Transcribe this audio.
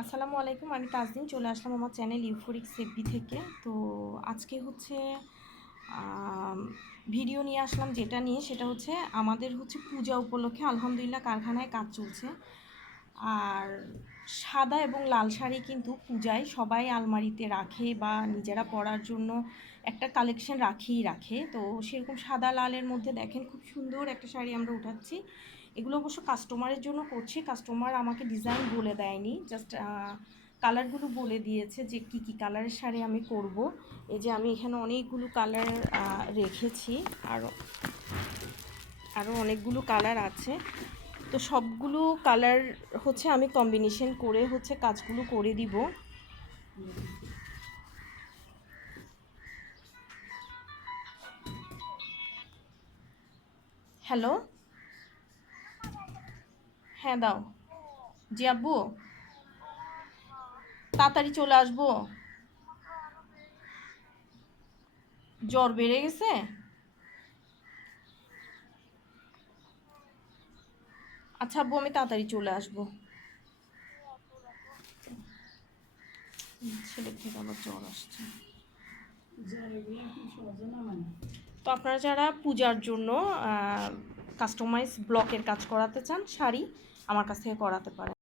আসসালামু আলাইকুম, আমি তাজদিন চলে আসলাম আমার চ্যানেল ইউফোরিক সেফবি থেকে। তো আজকে হচ্ছে ভিডিও নিয়ে আসলাম যেটা নিয়ে, সেটা হচ্ছে আমাদের হচ্ছে পূজা উপলক্ষে আলহামদুলিল্লাহ কারখানায় কাজ চলছে। আর সাদা এবং লাল শাড়ি কিন্তু পূজায় সবাই আলমারিতে রাখে বা নিজেরা পরার জন্য একটা কালেকশন রাখেই রাখে। তো সেরকম সাদা লালের মধ্যে দেখেন খুব সুন্দর একটা শাড়ি আমরা উঠাচ্ছি। এগুলো অবশ্য কাস্টমারের জন্য করছি। কাস্টমার আমাকে ডিজাইন বলে দেয়নি। জাস্ট কালারগুলো বলে দিয়েছে যে কি কি কালারের শাড়ি আমি করব। এই যে আমি এখানে অনেকগুলো কালার রেখেছি। আরও আরও অনেকগুলো কালার আছে। তো সবগুলো কালার হচ্ছে আমি কম্বিনেশন করে হচ্ছে কাজগুলো করে দিব। হ্যালো হ্যাঁ দাও। জি, আব্বু? তাড়াতাড়ি চলে আসব। জ্বর বেড়ে গেছে? আচ্ছা আব্বু, আমি তাড়াতাড়ি চলে আসব। ছেলের থেকে আবার জ্বর আসছে। তো আপনারা যারা পূজার জন্য কাস্টমাইজ ব্লকের কাজ করাতে চান, শাড়ি আমার কাছ থেকে করাতে পারেন।